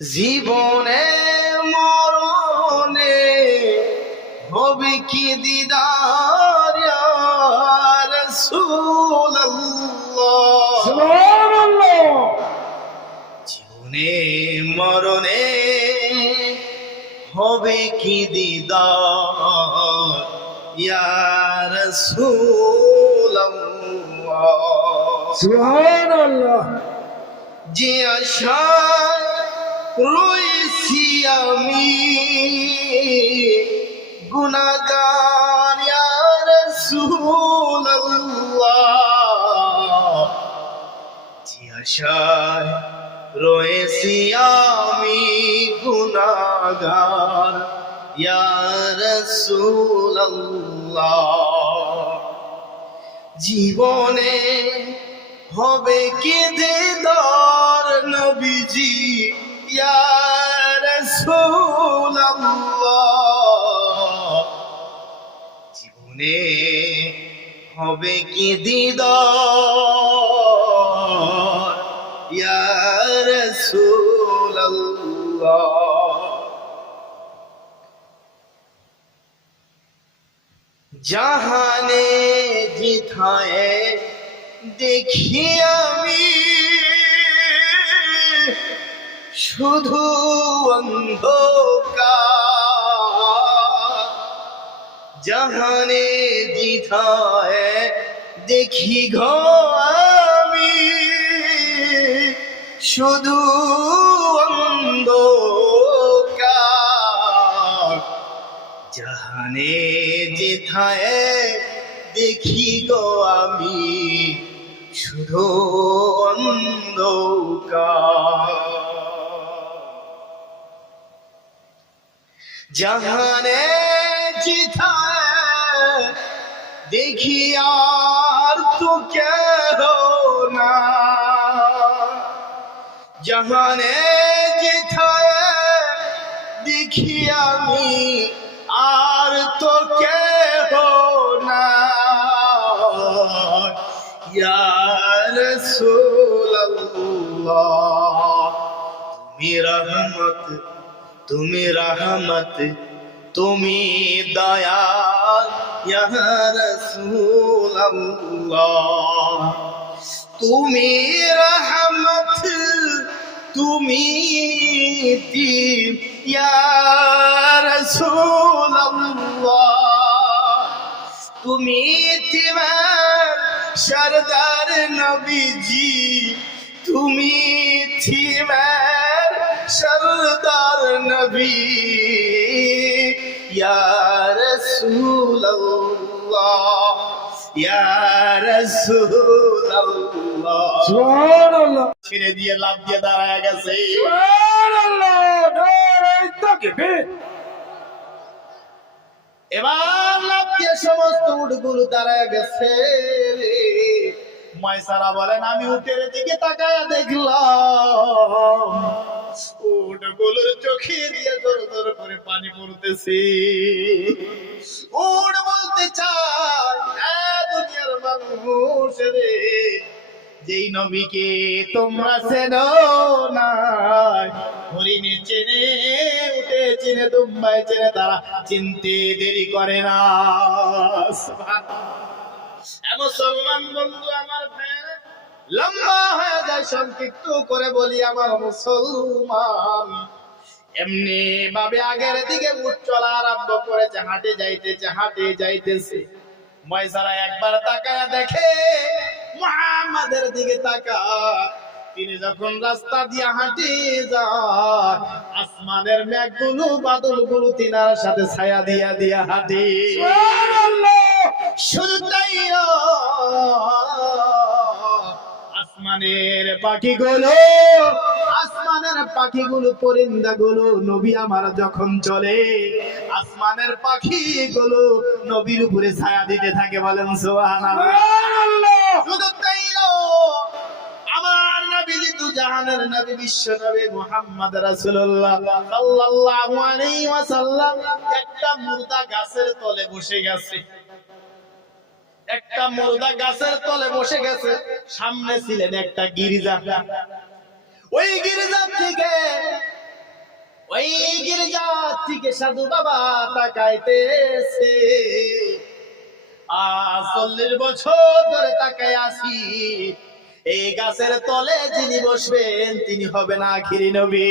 জীবনে মরণে হবে কি দিদার জীবনে মরণে হবে কি দিদার ইয়া রাসূলুল্লাহ? সুবহানাল্লাহ। যে আশায় রয়েছি আমি। গুণাগার আশায় রয়েছি আমি গুণাগার ইয়া জীবনে হবে কি দিদার হবে কি রাসূলুল্লাহ। জাহানে জিথায় দেখি আমি শুধু অন্ধকার জাহানে জিথায় দেখি ঘো আমি। শুধু অন্ধকার। জাহানে যেথায় দেখি গো আমি। শুধু অন্ধকার। জাহানে যেথায় দেখি আর তো কেহ না। জাহানে যেথায় দেখি আমি আর তো কেহ না। ইয়া রাসূলুল্লাহ, তুমি রহমত তুমি রহমত, তুমি দয়াল। ইয়া রাসূলুল্লাহ, তুমি রহমত, তুমি তীর ইয়া রাসূলুল্লাহ, তুমি তিমার সরদার নবীজি। তুমি থিমার সরদার নবী। ইয়া রাসূলুল্লাহ ইয়া রাসূলুল্লাহ। সুবহানাল্লাহ। ছেড়ে দিয়ে লাভ দিয়ে দাঁড়ায় গেছে। সুবহানাল্লাহ নারায়ে তাকবীর এবার লাভ দিয়ে সমস্ত উটগুলো দাঁড়ায় গেছে রে। ময়সারা বলেন আমি উটের দিকে তাকায়া দেখলাম। উটগুলোর চোখে দিয়ে দর দর করে পানি পড়তেছে। বলতে দুনিয়ার মানুষ রে। যেই নবীকে তোমরা হরিণে চেনে উঠে চেনে দুম্বাই চেনে তারা চিনতে দেরি করে না। মুসলমান বন্ধু, আমার লম্বা হয়ে সংক্ষিপ্ত করে বলি আমার মুসলমান। এমনি ভাবে আগের দিকে উঠ চলা আরম্ভ করেছে হাঁটে যাইতেছে হাঁটে যাইতেছে। ময়সারা একবার তাকায়া দেখে মুহাম্মাদের দিকে তাকা তিনি যখন রাস্তা দিয়ে হাঁটি যায় আসমানের মেঘগুলো বাদলগুলো তিনার সাথে ছায়া দিয়া দিয়া হাঁটি। শুধু তাই আসমানের পাখিগুলো আসমানের পাখিগুলো পরিন্দাগুলো নবী আমার যখন চলে আসমানের পাখিগুলো নবীর উপরে ছায়া দিতে থাকে বলেন সুবহানাল্লাহ। শুধু তাই আমার নবী দু জাহানের নবী বিশ্ব নবী মুহাম্মদ রাসূলুল্লাহ সাল্লাল্লাহু আলাইহি ওয়াসাল্লাম একটা মুর্দা গাছের তলে বসে গেছে। একটা মুর্দা গাছের তলে বসে গেছে, সামনে ছিলেন একটা গিরিজা। ওই গিরিজা থেকে, ওই গিরিজা থেকে সাধু বাবা তাকাইতেছে। আজ চল্লিশ বছর ধরে তাকায় আসি এই গাছের তলে যিনি বসবেন, তিনি হবেন আখিরি নবী।